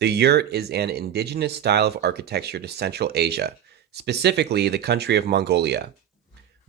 The yurt is an indigenous style of architecture to Central Asia, specifically the country of Mongolia.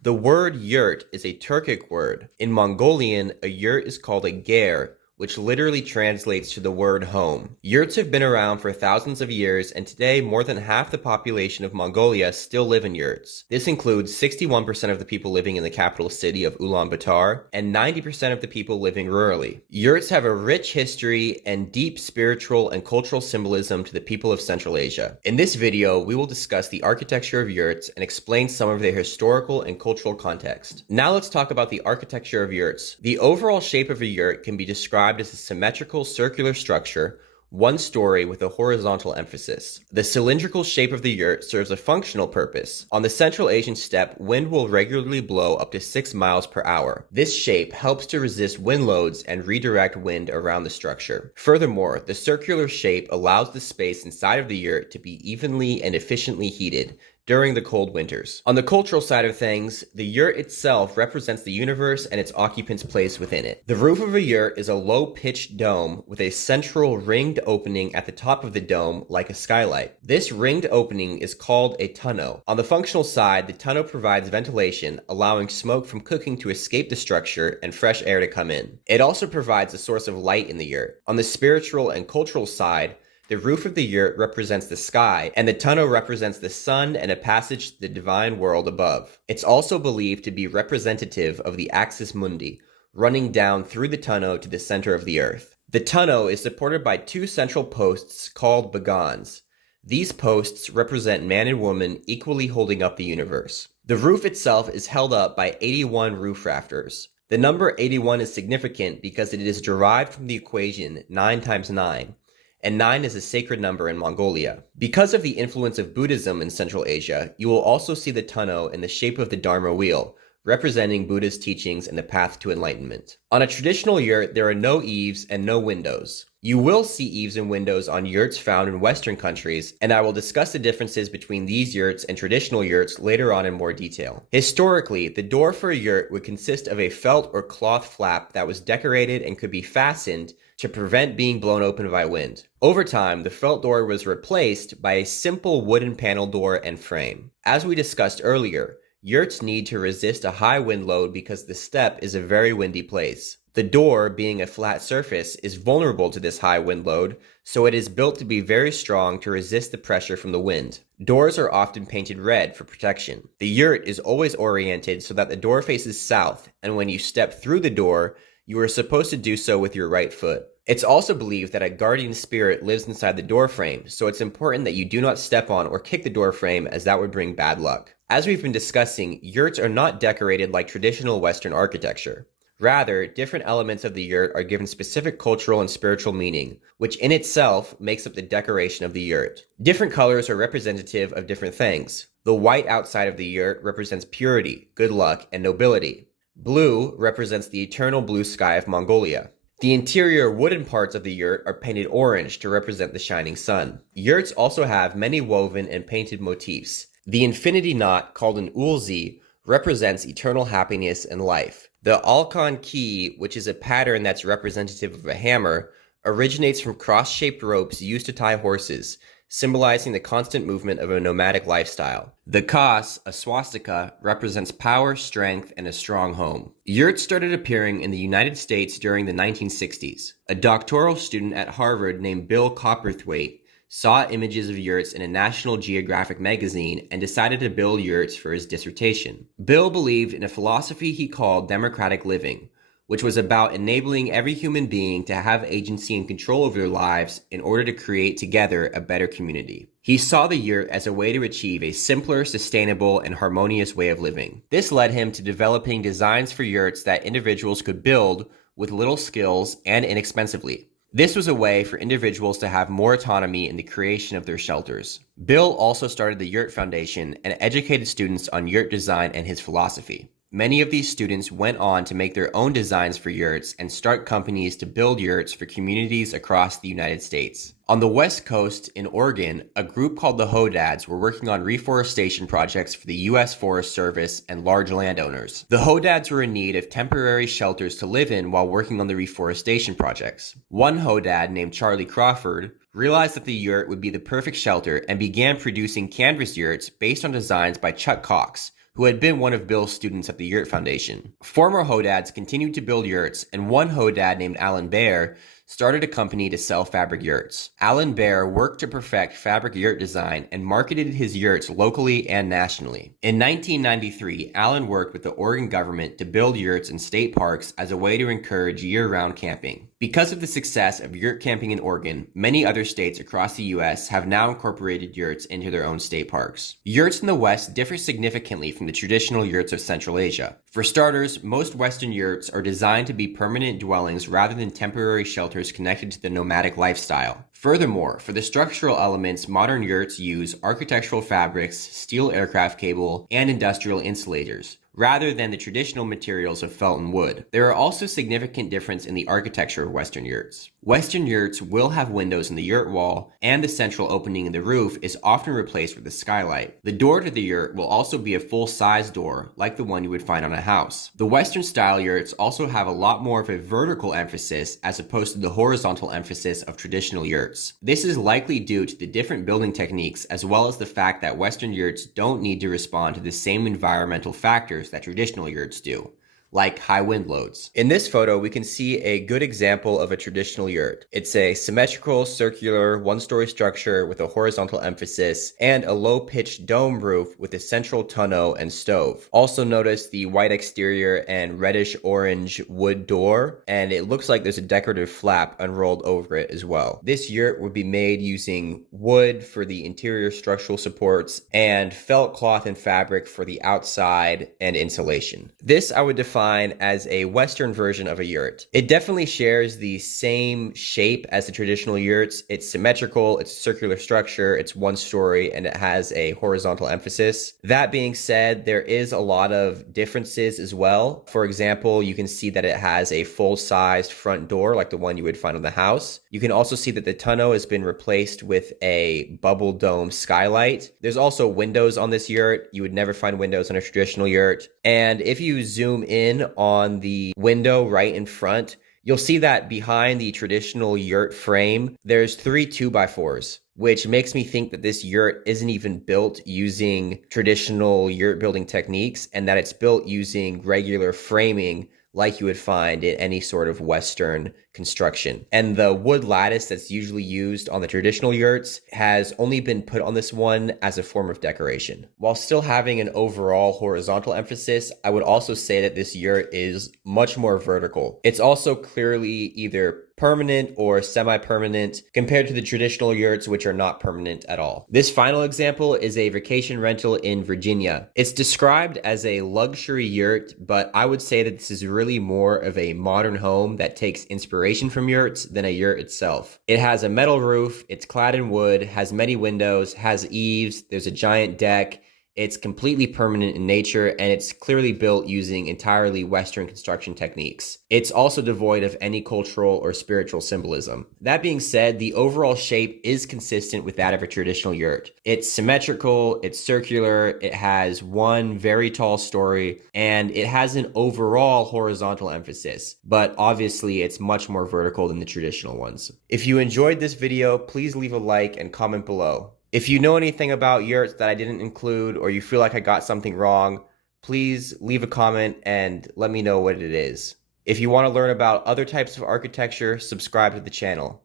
The word yurt is a Turkic word. In Mongolian, a yurt is called a ger, which literally translates to the word home. Yurts have been around for thousands of years, and today more than half the population of Mongolia still live in yurts. This includes 61% of the people living in the capital city of Ulaanbaatar and 90% of the people living rurally. Yurts have a rich history and deep spiritual and cultural symbolism to the people of Central Asia. In this video, we will discuss the architecture of yurts and explain some of their historical and cultural context. Now let's talk about the architecture of yurts. The overall shape of a yurt can be described as a symmetrical circular structure, one story with a horizontal emphasis. The cylindrical shape of the yurt serves a functional purpose. On the Central Asian steppe, wind will regularly blow up to 6 miles per hour. This shape helps to resist wind loads and redirect wind around the structure. Furthermore, the circular shape allows the space inside of the yurt to be evenly and efficiently heated during the cold winters. On the cultural side of things, the yurt itself represents the universe and its occupant's place within it. The roof of a yurt is a low-pitched dome with a central ringed opening at the top of the dome like a skylight. This ringed opening is called a tonneau. On the functional side, the tonneau provides ventilation, allowing smoke from cooking to escape the structure and fresh air to come in. It also provides a source of light in the yurt. On the spiritual and cultural side, the roof of the yurt represents the sky, and the tonneau represents the sun and a passage to the divine world above. It's also believed to be representative of the axis mundi, running down through the tonneau to the center of the earth. The tonneau is supported by two central posts called bagans. These posts represent man and woman equally holding up the universe. The roof itself is held up by 81 roof rafters. The number 81 is significant because it is derived from the equation 9 times 9. And 9 is a sacred number in Mongolia. Because of the influence of Buddhism in Central Asia, you will also see the tonneau in the shape of the Dharma wheel, representing Buddha's teachings and the path to enlightenment. On a traditional yurt, there are no eaves and no windows. You will see eaves and windows on yurts found in Western countries, and I will discuss the differences between these yurts and traditional yurts later on in more detail. Historically, the door for a yurt would consist of a felt or cloth flap that was decorated and could be fastened to prevent being blown open by wind. Over time, the felt door was replaced by a simple wooden panel door and frame. As we discussed earlier, yurts need to resist a high wind load because the steppe is a very windy place. The door, being a flat surface, is vulnerable to this high wind load, so it is built to be very strong to resist the pressure from the wind. Doors are often painted red for protection. The yurt is always oriented so that the door faces south, and when you step through the door, you are supposed to do so with your right foot. It's also believed that a guardian spirit lives inside the door frame, so it's important that you do not step on or kick the door frame, as that would bring bad luck. As we've been discussing, yurts are not decorated like traditional Western architecture. Rather, different elements of the yurt are given specific cultural and spiritual meaning, which in itself makes up the decoration of the yurt. Different colors are representative of different things. The white outside of the yurt represents purity, good luck, and nobility. Blue represents the eternal blue sky of Mongolia. The interior wooden parts of the yurt are painted orange to represent the shining sun. Yurts also have many woven and painted motifs. The infinity knot, called an ulzi, represents eternal happiness and life. The alkan key, which is a pattern that's representative of a hammer, originates from cross-shaped ropes used to tie horses, symbolizing the constant movement of a nomadic lifestyle. The kas, a swastika, represents power, strength, and a strong home. Yurts started appearing in the United States during the 1960s. A doctoral student at Harvard named Bill Copperthwaite saw images of yurts in a National Geographic magazine and decided to build yurts for his dissertation. Bill believed in a philosophy he called democratic living, which was about enabling every human being to have agency and control over their lives in order to create together a better community. He saw the yurt as a way to achieve a simpler, sustainable, and harmonious way of living. This led him to developing designs for yurts that individuals could build with little skills and inexpensively. This was a way for individuals to have more autonomy in the creation of their shelters. Bill also started the Yurt Foundation and educated students on yurt design and his philosophy. Many of these students went on to make their own designs for yurts and start companies to build yurts for communities across the United States. On the West Coast in Oregon, a group called the Hodads were working on reforestation projects for the U.S. Forest Service and large landowners. The Hodads were in need of temporary shelters to live in while working on the reforestation projects. One Hodad, named Charlie Crawford, realized that the yurt would be the perfect shelter and began producing canvas yurts based on designs by Chuck Cox, who had been one of Bill's students at the Yurt Foundation. Former Hodads continued to build yurts, and one Hodad named Alan Baer started a company to sell fabric yurts. Alan Baer worked to perfect fabric yurt design and marketed his yurts locally and nationally. In 1993, Alan worked with the Oregon government to build yurts in state parks as a way to encourage year-round camping. Because of the success of yurt camping in Oregon, many other states across the U.S. have now incorporated yurts into their own state parks. Yurts in the West differ significantly from the traditional yurts of Central Asia. For starters, most Western yurts are designed to be permanent dwellings rather than temporary shelters connected to the nomadic lifestyle. Furthermore, for the structural elements, modern yurts use architectural fabrics, steel aircraft cable, and industrial insulators, rather than the traditional materials of felt and wood. There are also significant differences in the architecture of Western yurts. Western yurts will have windows in the yurt wall, and the central opening in the roof is often replaced with a skylight. The door to the yurt will also be a full-size door, like the one you would find on a house. The Western-style yurts also have a lot more of a vertical emphasis as opposed to the horizontal emphasis of traditional yurts. This is likely due to the different building techniques as well as the fact that Western yurts don't need to respond to the same environmental factors that traditional yurts do, like high wind loads. In this photo, we can see a good example of a traditional yurt. It's a symmetrical, circular, one-story structure with a horizontal emphasis and a low-pitched dome roof with a central tonneau and stove. Also notice the white exterior and reddish-orange wood door, and it looks like there's a decorative flap unrolled over it as well. This yurt would be made using wood for the interior structural supports and felt cloth and fabric for the outside and insulation. This I would define as a Western version of a yurt. It definitely shares the same shape as the traditional yurts. It's symmetrical, it's a circular structure, it's one story, and it has a horizontal emphasis. That being said, there is a lot of differences as well. For example, you can see that it has a full-sized front door like the one you would find on the house. You can also see that the tonneau has been replaced with a bubble dome skylight. There's also windows on this yurt. You would never find windows on a traditional yurt. And if you zoom in on the window right in front, you'll see that behind the traditional yurt frame, there's 3 2x4s, which makes me think that this yurt isn't even built using traditional yurt building techniques and that it's built using regular framing like you would find in any sort of Western construction. And the wood lattice that's usually used on the traditional yurts has only been put on this one as a form of decoration. While still having an overall horizontal emphasis, I would also say that this yurt is much more vertical. It's also clearly either permanent or semi-permanent compared to the traditional yurts, which are not permanent at all. This final example is a vacation rental in Virginia. It's described as a luxury yurt, but I would say that this is really more of a modern home that takes inspiration from yurts than a yurt itself. It has a metal roof, it's clad in wood, has many windows, has eaves, there's a giant deck. It's completely permanent in nature, and it's clearly built using entirely Western construction techniques. It's also devoid of any cultural or spiritual symbolism. That being said, the overall shape is consistent with that of a traditional yurt. It's symmetrical, it's circular, it has one very tall story, and it has an overall horizontal emphasis, but obviously it's much more vertical than the traditional ones. If you enjoyed this video, please leave a like and comment below. If you know anything about yurts that I didn't include or you feel like I got something wrong, please leave a comment and let me know what it is. If you want to learn about other types of architecture, subscribe to the channel.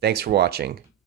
Thanks for watching.